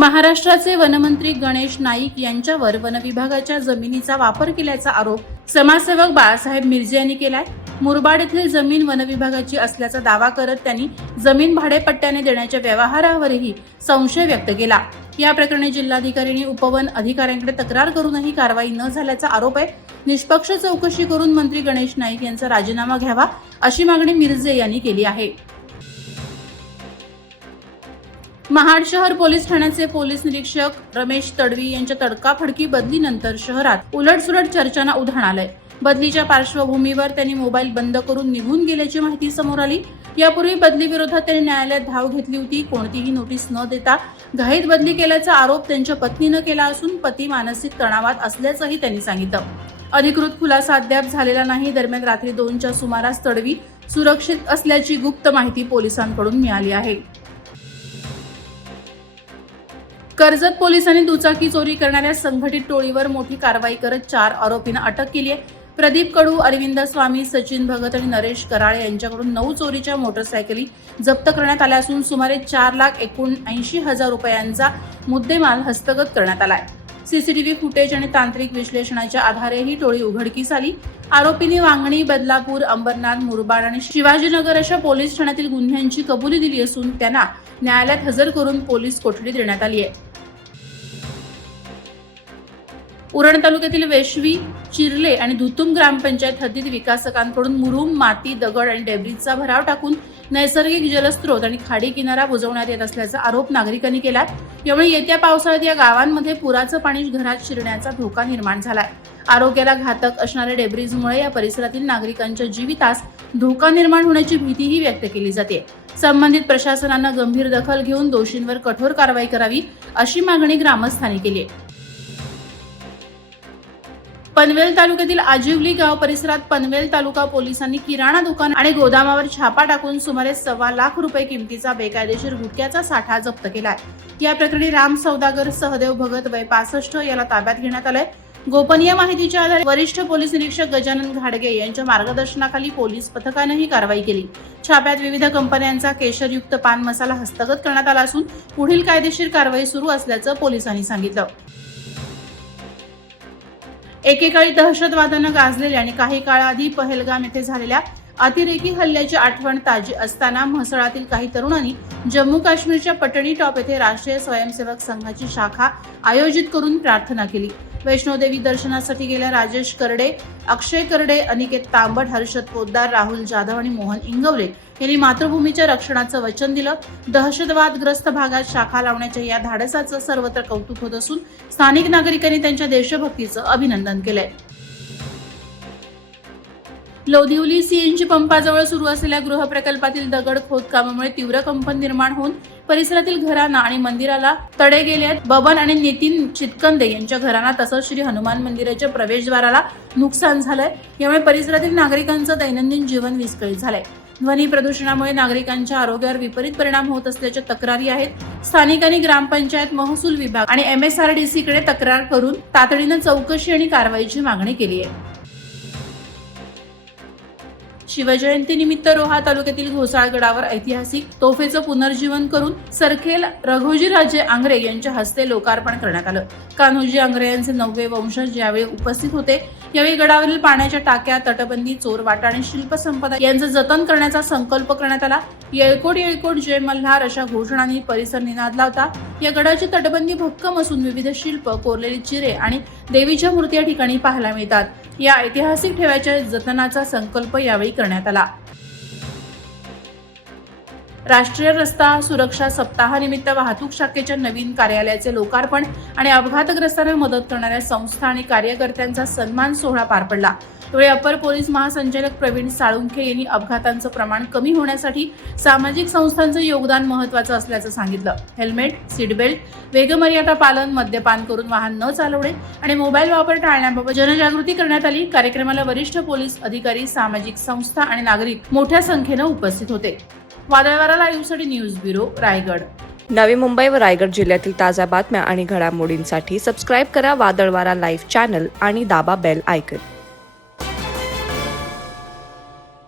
महाराष्ट्राचे वनमंत्री गणेश नाईक यांच्यावर वनविभागाच्या जमिनीचा वापर केल्याचा आरोप समाजसेवक बाळासाहेब मिरजे यांनी केलाय। मुरबाड येथील जमीन वनविभागाची असल्याचा दावा करत त्यांनी जमीन भाडेपट्ट्याने देण्याच्या व्यवहारावरही संशय व्यक्त केला। या प्रकरणी जिल्हाधिकाऱ्यांनी उपवन अधिकाऱ्यांकडे तक्रार करूनही कारवाई न झाल्याचा आरोप आहे। निष्पक्ष चौकशी करून मंत्री गणेश नाईक यांचा राजीनामा घ्यावा अशी मागणी मिरजे यांनी केली आहे। महाड शहर पोलीस ठाण्याचे पोलीस निरीक्षक रमेश तडवी यांच्या तडकाफडकी बदलीनंतर शहरात उलटसुलट चर्चांना उधाण आलंय। बदलीच्या पार्श्वभूमीवर त्यांनी मोबाईल बंद करून निघून गेल्याची माहिती समोर आली। यापूर्वी बदली विरोधात त्यांनी न्यायालयात धाव घेतली होती। कोणतीही नोटीस न देता घाईत बदली केल्याचा आरोप त्यांच्या पत्नीने केला असून पती मानसिक तणावात असल्याचंही त्यांनी सांगितलं। अधिकृत खुलासा अद्याप झालेला नाही। दरम्यान रात्री 2च्या सुमारास तडवी सुरक्षित असल्याची गुप्त माहिती पोलिसांकडून मिळाली आहे। कर्जत पोलिसांनी दुचाकी चोरी करणाऱ्या संघटित टोळीवर मोठी कारवाई करत 4 आरोपींना अटक केली आहे। प्रदीप कडू, अरविंद स्वामी, सचिन भगत आणि नरेश कराळे यांच्याकडून 9 चोरीच्या मोटरसायकली जप्त करण्यात आल्या असून सुमारे 4,79,000 रुपयांचा मुद्देमाल हस्तगत करण्यात आलाय। सीसीटीव्ही फुटेज आणि तांत्रिक विश्लेषणाच्या आधारे ही टोळी उघडकीस आली। आरोपींनी वांगणी, बदलापूर, अंबरनाथ, मुरबाड आणि शिवाजीनगर अशा पोलीस ठाण्यातील गुन्ह्यांची कबुली दिली असून त्यांना न्यायालयात हजर करून पोलीस कोठडी देण्यात आली आहे। उरण तालुक्यातील वेशवी, चिरले आणि धुतुम ग्रामपंचायत हद्दीत विकासकांकडून मुरुम, माती, दगड आणि डेब्रिजचा भराव टाकून नैसर्गिक जलस्रोत आणि खाडी किनारा बुजवण्यात येत असल्याचा आरोप नागरिकांनी केलाय। यामुळे येत्या पावसाळ्यात या गावांमध्ये पुराचं पाणी घरात शिरण्याचा धोका निर्माण झालाय। आरोग्याला घातक असणाऱ्या डेब्रिजमुळे या परिसरातील नागरिकांच्या जीवितास धोका निर्माण होण्याची भीतीही व्यक्त केली जाते। संबंधित प्रशासनानं गंभीर दखल घेऊन दोषींवर कठोर कारवाई करावी अशी मागणी ग्रामस्थांनी केली आहे। पनवेल तालुक्यातील आजिवली गाव परिसरात पनवेल तालुका पोलिसांनी किराणा दुकान आणि गोदामावर छापा टाकून सुमारे 1.25 लाख रुपये किमतीचा बेकायदेशीर गुटख्याचा साठा जप्त केलाय। या प्रकरणी राम सौदागर सहदेव भगत वय 65 याला ताब्यात घेण्यात आलंय। गोपनीय माहितीच्या आधारे वरिष्ठ पोलीस निरीक्षक गजानन घाडगे यांच्या मार्गदर्शनाखाली पोलीस पथकाने ही कारवाई केली। छाप्यात विविध कंपन्यांचा केशरयुक्त पान मसाला हस्तगत करण्यात आला असून पुढील कायदेशीर कारवाई सुरू असल्याचं पोलिसांनी सांगितलं। एकेकाळी दहशतवादानं गाजलेल्या आणि काही काळाआधी पहलगाम येथे झालेल्या अतिरेकी हल्ल्याची आठवण ताजी असताना म्हसळातील काही तरुणांनी जम्मू काश्मीरच्या पटणी टॉप येथे राष्ट्रीय स्वयंसेवक संघाची शाखा आयोजित करून प्रार्थना केली। वैष्णोदेवी दर्शनासाठी गेल्या राजेश करडे, अक्षय करडे, अनिकेत तांबट, हर्षद पोद्दार, राहुल जाधव आणि मोहन इंगवले यांनी मातृभूमीच्या रक्षणाचं वचन दिलं। दहशतवादग्रस्त भागात शाखा लावण्याच्या या धाडसाचं सर्वत्र कौतुक होत असून स्थानिक नागरिकांनी त्यांच्या देशभक्तीचं अभिनंदन केलंय। लोधिवली सीएनजी पंपाजवळ सुरू असलेल्या गृहप्रकल्पातील दगड खोदकामामुळे तीव्र कंपन निर्माण होऊन परिसरातील घरांना आणि मंदिराला तडे गेले आहेत। बबन आणि नितीन चितकंदे यांच्या घरांना तसंच श्री हनुमान मंदिराच्या प्रवेशद्वाराला नुकसान झालंय। यामुळे परिसरातील नागरिकांचं दैनंदिन जीवन विस्कळीत झालंय। ध्वनी प्रदूषणामुळे नागरिकांच्या आरोग्यावर विपरीत परिणाम होत असल्याच्या तक्रारी आहेत। स्थानिकांनी ग्रामपंचायत, महसूल विभाग आणि MSRDC कडे तक्रार करून तातडीनं चौकशी आणि कारवाईची मागणी केली आहे। शिवजयंतीनिमित्त रोहा तालुक्यातील घोसाळगडावर ऐतिहासिक तोफेचं पुनर्जीवन करून सरखेल रघोजीराजे आंग्रे यांच्या हस्ते लोकार्पण करण्यात आलं। कान्होजी आंग्रे यांचे 9वे वंशज यावेळी उपस्थित होते। यावेळी गडावरील पाण्याच्या टाक्या, तटबंदी, चोरवाटा आणि शिल्पसंपदा यांचं जतन करण्याचा संकल्प करण्यात आला। येळकोट येळकोट जय मल्हार अशा घोषणांनी परिसर निनादला होता। या गडाची तटबंदी भक्कम असून विविध शिल्प, कोरलेली चिरे आणि देवीच्या मूर्ती या ठिकाणी पाहायला मिळतात। या ऐतिहासिक ठेव्याच्या जतनाचा संकल्प यावेळी करण्यात आला। राष्ट्रीय रस्ता सुरक्षा सप्ताहानिमित्त वाहतूक शाखेच्या नवीन कार्यालयाचे लोकार्पण आणि अपघातग्रस्तांना मदत करणाऱ्या संस्था आणि कार्यकर्त्यांचा सन्मान सोहळा पार पडला। यावेळी अपर पोलीस महासंचालक प्रवीण साळुंखे यांनी अपघातांचं प्रमाण कमी होण्यासाठी सामाजिक संस्थांचं योगदान महत्त्वाचं असल्याचं सांगितलं। हेल्मेट, सीट बेल्ट, वेगमर्यादा पालन, मद्यपान करून वाहन न चालवणे आणि मोबाईल वापर टाळण्याबाबत जनजागृती करण्यात आली। कार्यक्रमाला वरिष्ठ पोलीस अधिकारी, सामाजिक संस्था आणि नागरिक मोठ्या संख्येनं उपस्थित होते। वादळवारा लाईव्हसाठी न्यूज ब्युरो, रायगड। नवी मुंबई व रायगड जिल्ह्यातील ताज्या बातम्या आणि घडामोडींसाठी सबस्क्राईब करा वादळवारा लाईव्ह चॅनल आणि दाबा बेल आयकॉन।